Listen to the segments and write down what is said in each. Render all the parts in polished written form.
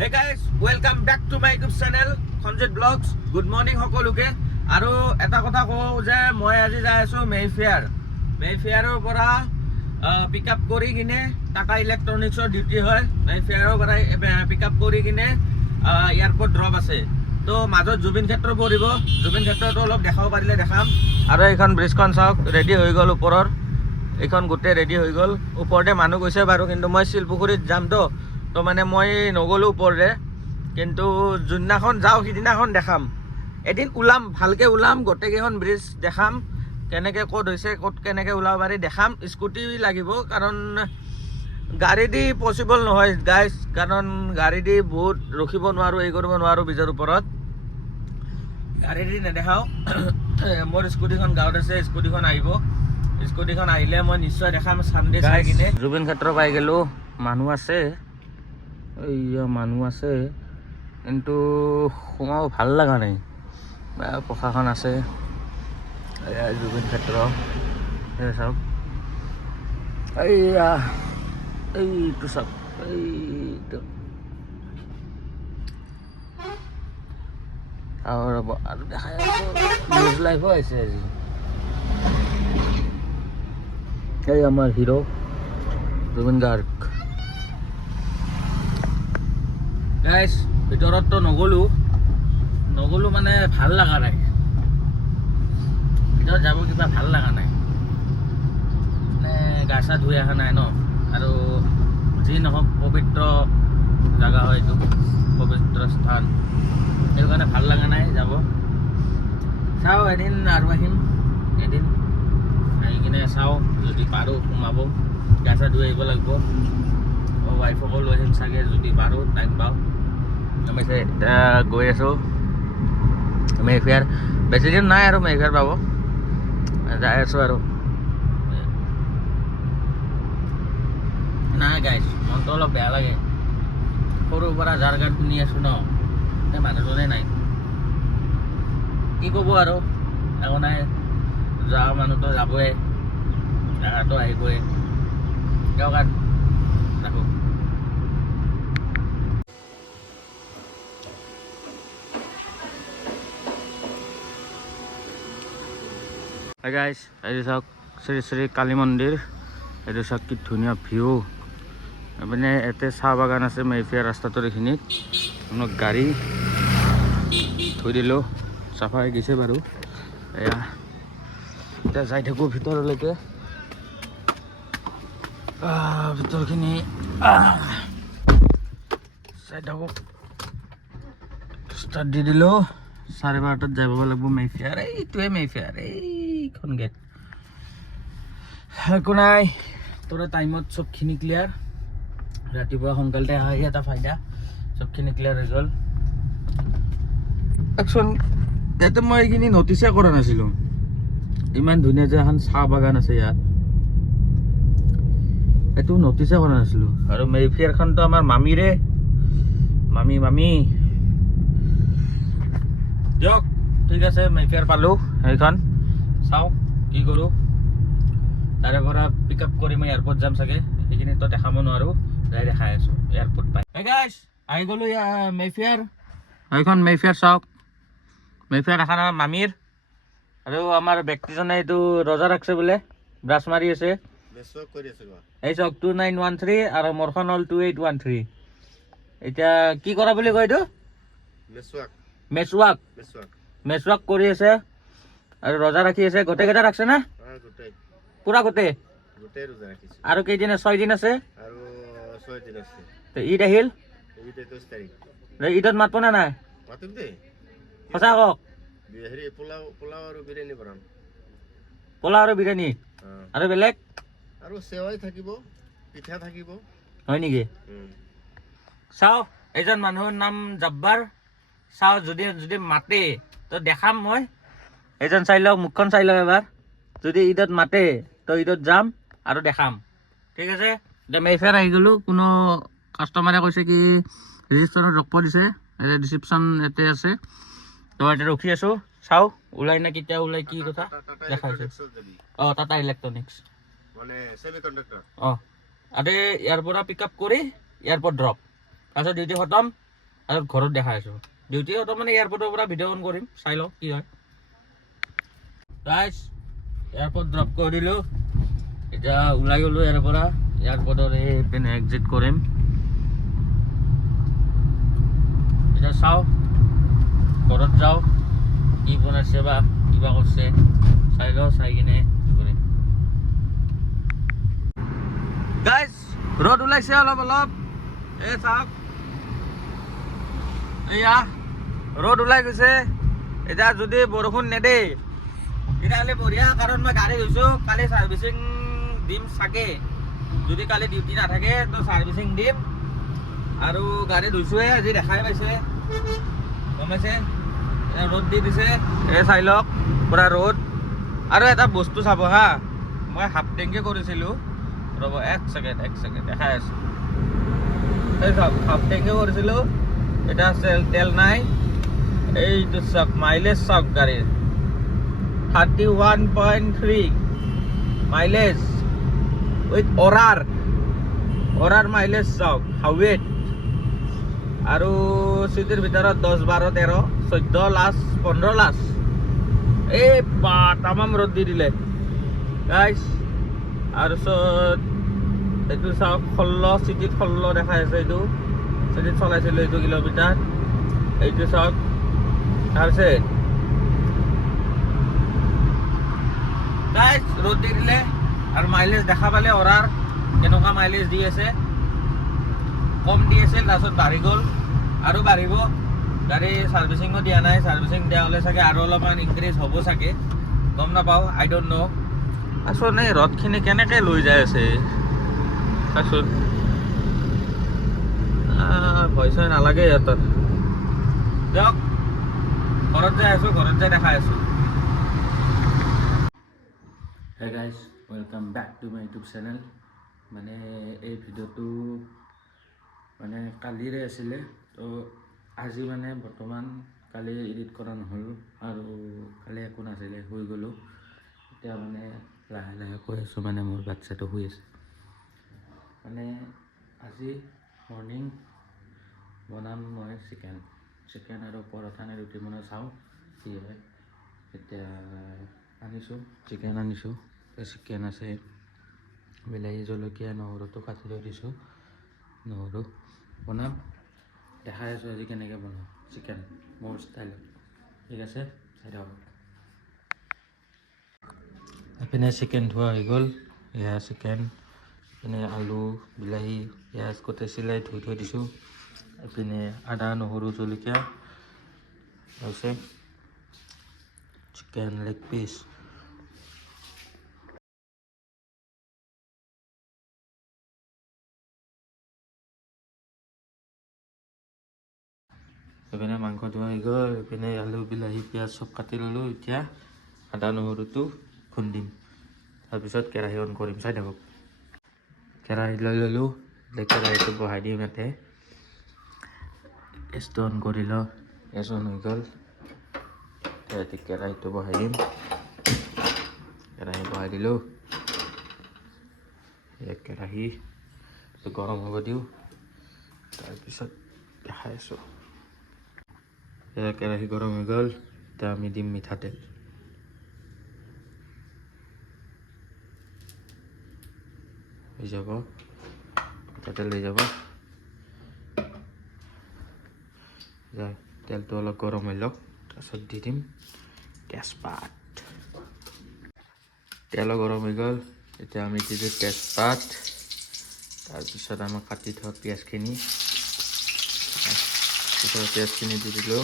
Hey guys, welcome back to my YouTube channel Sanjit Vlogs. Good morning সকলোকে আৰু এটা কথা কওঁ যে মই আজি যাই আছো মেফেয়াৰৰ পৰা পিক আপ কৰি কিনে টাটা ইলেক্ট্ৰনিক্সৰ ডিউটি হয় মেফেয়াৰৰ পৰা পিক আপ কৰি কিনে এয়াৰপোৰ্ট ড্ৰপ আছে তো মাজত জুবিন ক্ষেত্ৰ পৰিব জুবিন ক্ষেত্ৰটো অলপ দেখাব পাৰিলে দেখাম আৰু এইখন ব্ৰিজখন চাওক ৰেডি হৈ গ'ল ওপৰৰ এইখন গোটেই ৰেডি হৈ গ'ল ওপৰতে মানুহ গৈছে বাৰু কিন্তু মই শিলপুখুৰীত যাম তো মানে মই নগ'লো ওপৰৰে কিন্তু যোনদিনাখন যাওঁ সিদিনাখন দেখাম এদিন ওলাম ভালকৈ ওলাম গোটেইকেইখন ব্ৰিজ দেখাম কেনেকৈ ক'ত হৈছে ক'ত কেনেকৈ ওলাব পাৰি দেখাম স্কুটি লাগিব কাৰণ গাড়ী দি পচিবল নহয় গাইজ কাৰণ গাড়ী দি বহুত ৰখিব নোৱাৰোঁ এই কৰিব নোৱাৰোঁ ব্ৰিজৰ ওপৰত গাড়ী দি নেদেখাওঁ মোৰ স্কুটিখন গাঁৱত আছে স্কুটিখন আহিব স্কুটিখন আহিলে মই নিশ্চয় দেখাম চানডে চাই কিনে জুবিন ক্ষেত্ৰ পাই গ'লোঁ মানুহ আছে মানুহ আছে কিন্তু সোমাব ভাল লগা নাই প্ৰশাসন আছে জুবিন ক্ষেত্ৰ চাওক এইটো চাওক এইটো আৰু ৰ'ব আৰু দেখাই আছোঁ নিউজ লাইভো আহিছে আজি এই আমাৰ হিৰো জুবিন গাৰ্গ গাইজ ভিতৰততো নগ'লোঁ মানে ভাল লগা নাই ভিতৰত যাব কিবা ভাল লগা নাই মানে গা চা ধুই অহা নাই ন আৰু যি নহওক পবিত্ৰ জেগা হয় এইটো পবিত্ৰ স্থান সেইটো কাৰণে ভাল লগা নাই যাব চাওঁ এদিন আৰু আহিম এদিন আহি কিনে চাওঁ যদি পাৰোঁ সোমাব গা চা ধুই আহিব লাগিব ৱাইফকো লৈ আহিম চাগে যদি পাৰোঁ টাইম পাওঁ আমি এতিয়া গৈ আছোঁ মেফেয়াৰ বেছিদিন নাই আৰু মেফেয়াৰ পাব যাই আছোঁ আৰু নাই গাইছ মনটো অলপ বেয়া লাগে সৰুৰ পৰা যাৰ গান শুনি আছোঁ ন এই মানুহজনে নাই কি ক'ব আৰু একো নাই যোৱা মানুহতো যাবই আহাতো আহিবই দিয়ক আৰু ৰাখোঁ Hi guys, এইটো চাওক শ্ৰী শ্ৰী কালী মন্দিৰ এইটো চাওক কি ধুনীয়া ভিউ মানে ইয়াতে চাহ বাগান আছে মেফেয়াৰ ৰাস্তাটোৰ এইখিনিত আপোনাক গাড়ী থৈ দিলোঁ চাফা হৈ গৈছে বাৰু এয়া এতিয়া যাই থাকোঁ ভিতৰলৈকে ভিতৰখিনি চাই থাকোঁ ষ্টাৰ্ট দি দিলোঁ 12:30 যাব লাগিব মেফেয়াৰ এইটোৱে মেফেয়াৰ এইখন গেট একো নাই তোৰ টাইমত চবখিনি ক্লিয়াৰ ৰাতিপুৱা সোনকালতে অহা এটা ফাইদা চবখিনি ক্লিয়াৰ হৈ গ'ল একচোন ইয়াতে মই এইখিনি নটিচে কৰা নাছিলোঁ ইমান ধুনীয়া যে এখন চাহ বাগান আছে ইয়াত এইটো নটিচে কৰা নাছিলোঁ আৰু মেফেয়াৰখনতো আমাৰ মামীৰে মামী দিয়ক ঠিক আছে মেফেয়াৰ পালোঁ সেইখন চাওঁ কি কৰোঁ তাৰে পৰা পিক আপ কৰি মই এয়াৰপৰ্ট যাম চাগে সেইখিনিতো দেখাব নোৱাৰোঁ যাই দেখাই আছোঁ এয়াৰপৰ্ট পাই গাইছ আহি গ'লোঁ মেফেয়াৰ এইখন মেফেয়াৰ চাওক মেফেয়াৰ এখন আমাৰ মামীৰ আৰু আমাৰ ব্যক্তিজনে এইটো ৰজা ৰাখছে বোলে ব্ৰাছ মাৰি আছে এই চাওক 2913 আৰু মোৰখন হ'ল 2813 এতিয়া কি কৰা বুলি কয় এইটো মেচৱাক কৰি আছে আৰু ৰজা ৰাখি আছে গোটেইকেইটা ৰাখছে না পুৰা গোটেই আৰু কেইদিন 6 দিন আছে ঈদ আহিল ঈদত মাতব না নাই সঁচা কওক পোলাও আৰু বিৰিয়ানী আৰু বেলেগ আৰু চেৱাই থাকিব পিঠা থাকিব হয় নেকি চাওঁ এইজন মানুহৰ নাম জব্বাৰ চাওঁ যদি মাতে তো দেখাম মই এইজন চাই লওক মুখখন চাই লওক এবাৰ যদি ঈদত মাতে তো ঈদত যাম আৰু দেখাম ঠিক আছে এতিয়া মেফেয়াৰ আহি গ'লোঁ কোনো কাষ্টমাৰে কৈছে কি ৰেজিষ্ট্ৰেশ্যনত ৰখিব দিছে ৰিচিপশ্যন ইয়াতে আছে তো ইয়াতে ৰখি আছোঁ চাওঁ ওলাই না কেতিয়া ওলাই কি কথা দেখাইছে টাটা ইলেক্ট্ৰনিক্স ইয়াতে ইয়াৰ পৰা পিক আপ কৰি এয়াৰপৰ্ট ড্ৰপ তাৰপিছত ডিউটি খতম আৰু ঘৰত দেখাই আছোঁ ডিউটিহঁতৰ মানে এয়াৰপৰ্টৰ পৰা ভিডিঅ' অন কৰিম চাই লওঁ কি হয় গাইছ এয়াৰপৰ্ট ড্ৰপ কৰি দিলোঁ এতিয়া ওলাই গ'লোঁ ইয়াৰ পৰা এয়াৰপৰ্টৰ এই পিনে এক্সিট কৰিম এতিয়া চাওঁ ঘৰত যাওঁ কি বনাইছে বা কিবা কৰিছে চাই লওঁ চাই কিনে কি কৰিম গাইছ ৰ'দ ওলাইছে অলপ অলপ এই চাওক এয়া ৰ'দ ওলাই গৈছে এতিয়া যদি বৰষুণ নেদেই তেতিয়াহ'লে বঢ়িয়া কাৰণ মই গাড়ী ধুইছোঁ কালি ছাৰ্ভিচিং দিম চাগে যদি কালি ডিউটি নাথাকে তো ছাৰ্ভিচিং দিম আৰু গাড়ী ধুইছোঁহে আজি দেখাই পাইছে গম পাইছে ৰ'দ দি দিছে এই চাই লওক পূৰা ৰ'দ আৰু এটা বস্তু চাব হা মই হাফ টেংকি কৰিছিলোঁ ৰ'ব এক ছেকেণ্ড দেখাই আছোঁ এই চাওক হাফ টেংকি কৰিছিলোঁ এটা তেল নাই এইটো চাওক মাইলেজ চাওক গাড়ীৰ 31.3 মাইলেজ উইথ অৰাৰ মাইলেজ চাওক হাৱেট আৰু চিটিৰ ভিতৰত 10 12 13 14 লাষ্ট 15 লাষ্ট এই বা তামাম ৰ'দ দি দিলে গাইছ আৰু এইটো চাওক 16 চিটিত 16 দেখাই আছে এইটো চিটিত চলাইছিলোঁ এইটো কিলোমিটাৰ এইটো চাওক তাৰপিছত গাইছ ৰ'দ দি দিলে আৰু মাইলেজ দেখা পালে অৰাৰ কেনেকুৱা মাইলেজ দি আছে কম দি আছিল তাৰপিছত বাঢ়ি গ'ল আৰু বাঢ়িব গাড়ী ছাৰ্ভিচিঙো দিয়া নাই ছাৰ্ভিচিং দিয়া হ'লে চাগে আৰু অলপমান ইনক্ৰিজ হ'ব চাগে গম নাপাওঁ আই ডোণ্ট ন' তাৰপিছত এই ৰ'দখিনি কেনেকৈ লৈ যাই আছে তাৰপিছত ভয় চয় নালাগে সিহঁতৰ দিয়ক ঘৰত যাই আছোঁ ঘৰত যাই দেখাই আছোঁ hey guys welcome back to my YouTube channel মানে এই ভিডিঅ'টো মানে কালিৰে আছিলে তো আজি মানে বৰ্তমান কালি এডিট কৰা নহ'ল আৰু কালি একো নাছিলে শুই গ'লোঁ এতিয়া মানে লাহে লাহে কৈ আছোঁ মানে মোৰ বাচ্ছাটো শুই আছে মানে আজি মৰ্ণিং বনাম মই চিকেন আৰু পৰঠা নে ৰুটি বনাই চাওঁ কি হয় এতিয়া আনিছোঁ চিকেন আনিছোঁ চিকেন আছে বিলাহী জলকীয়া নহৰুটো কাটি লৈ দিছোঁ নহৰু বনাম দেখাই আছোঁ আজি কেনেকৈ বনাওঁ চিকেন মোৰ ষ্টাইলত ঠিক আছে চাই থাকক এইপিনে চিকেন ধোৱা হৈ গ'ল এয়া চিকেন এইপিনে আলু বিলাহী পিঁয়াজ গোটেই চিলাই ধুই থৈ দিছোঁ এইপিনে আদা নহৰু জলকীয়া হৈছে চিকেন লেগ পিচ এইপিনে মাংস ধোৱা হৈ গ'ল এইপিনে আলু বিলাহী পিঁয়াজ চব কাটি ল'লোঁ এতিয়া আদা নহৰুটো খুন্দিম তাৰপিছত কেৰাহী অন কৰিম চাই থাকক কেৰাহী লৈ ল'লোঁ কেৰাহীটো বহাই দিম ইয়াতে গেছটো অন কৰি লওঁ গেছ অন হৈ গ'ল ইয়াতে কেৰাহীটো বহাই দিম কেৰাহী বহাই দিলোঁ কেৰাহী গৰম হ'ব দিওঁ তাৰপিছত দেখাই আছোঁ কেৰাহী গৰম হৈ গ'ল এতিয়া আমি দিম মিঠাতেল হৈ যাব মিঠাতেল হৈ যাব তেলটো অলপ গৰম হৈ লওক তাৰপিছত দি দিম তেজপাত তেলো গৰম হৈ গ'ল এতিয়া আমি দি দিওঁ তেজপাত তাৰপিছত আমাৰ কাটি থোৱা পিঁয়াজখিনি পিঁয়াজখিনি দি দিলোঁ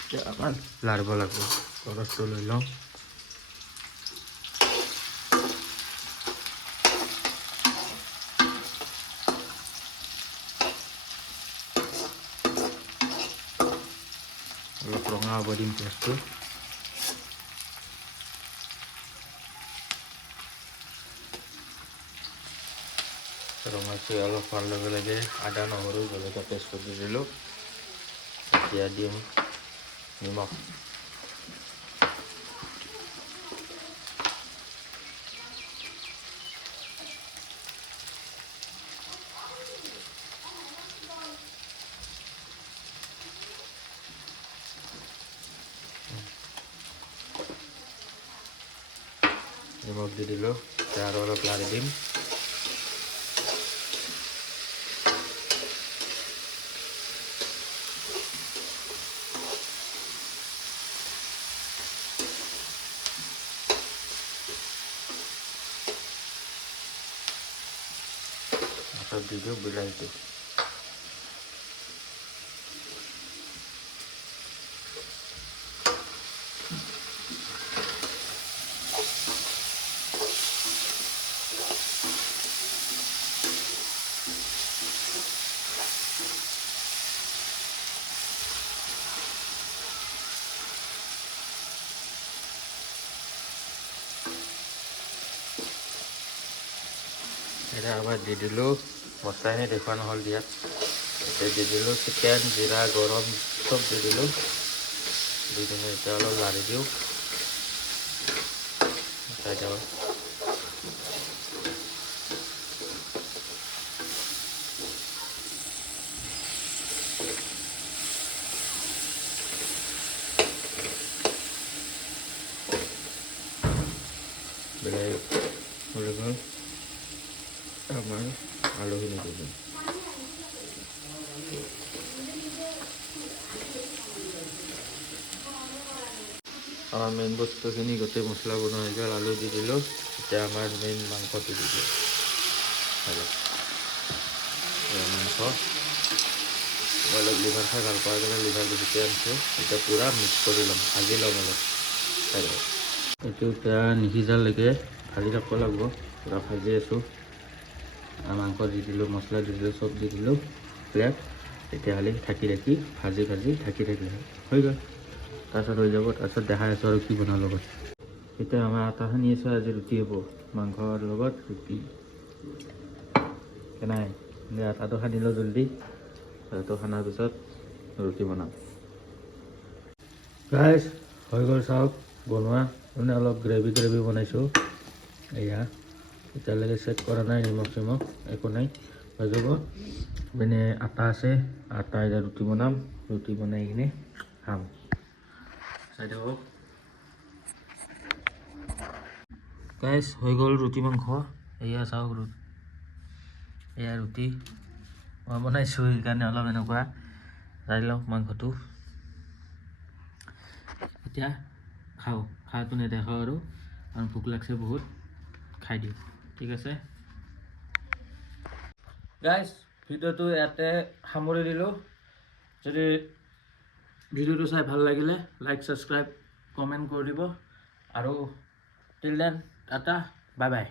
এতিয়া আমাৰ লাৰিব লাগিব গৰচটো লৈ লওঁ অলপ ৰঙা হ'ব দিম পিঁয়াজটো ৰঙাটো অলপ হোৱাৰ লগে লগে আদা নহৰু জলকীয়া পেষ্টটো দি দিলোঁ এতিয়া দিম নিমখ নিমখ দি দিলোঁ এতিয়া আৰু অলপ লাৰি দিম তাৰপিছত দি দিওঁ বিলাহীটো এতিয়া আবাৰ দি দিলোঁ মছলাখিনি দেখুৱা নহ'ল দিয়াত এতিয়া দি দিলোঁ চিকেন জিৰা গৰম চব দি দিলোঁ দি কিনে এতিয়া অলপ লাৰি দিওঁ চাই যাব বিলাহী হৈ গ'ল আমাৰ আলুখিনি দি দিম আমাৰ মেইন বস্তুখিনি গোটেই মছলা বনোৱা হৈ গ'ল আলু দি দিলোঁ এতিয়া আমাৰ মেইন মাংসটো দি দিওঁ মাংস মই অলপ লিভাৰ খাই ভাল পোৱাৰ কাৰণে লিভাৰটো যেতিয়া আনিছোঁ এতিয়া পূৰা মিক্স কৰি ল'ম ভাজি ল'ম অলপ খাই লওঁ এইটো এতিয়া নিসিজালৈকে ভাজি ৰাখিব লাগিব পূৰা ভাজি আছোঁ মাংস দি দিলোঁ মছলা দি দিলোঁ চব দি দিলোঁ প্লেট তেতিয়াহ'লে ঢাকি ৰাখি ভাজি ঢাকি থাকিলে হৈ গ'ল তাৰপিছত হৈ যাব তাৰপিছত দেখাই আছোঁ আৰু কি বনাৰ লগত এতিয়া আমাৰ আটা সানি আছোঁ আজি ৰুটি হ'ব মাংসৰ লগত ৰুটি কেনাই আটাটো সানি লওঁ জলদি আটাটো সানাৰ পিছত ৰুটি বনাম গাইজ হৈ গ'ল চাওক বনোৱা মানে অলপ গ্ৰেভি বনাইছোঁ এয়া এতিয়ালৈকে চেক কৰা নাই নিমখ চিমখ একো নাই হৈ যাব মানে আটা আছে আটা এতিয়া ৰুটি বনাম ৰুটি বনাই কিনে খাম চাই থাকক গাইজ হৈ গ'ল ৰুটি মাংস এয়া চাওক এয়া ৰুটি মই বনাইছোঁ সেইকাৰণে অলপ এনেকুৱা চাই লওক মাংসটো এতিয়া খাওঁ খাই পিনে দেখাওঁ আৰু ভোক লাগছে বহুত খাই দিওঁ ঠিক আছে গাইজ ভিডিঅ'টো ইয়াতে সামৰি দিলোঁ যদি ভিডিঅ'টো চাই ভাল লাগিলে লাইক ছাবস্ক্ৰাইব কমেণ্ট কৰি দিব আৰু till then tata bye bye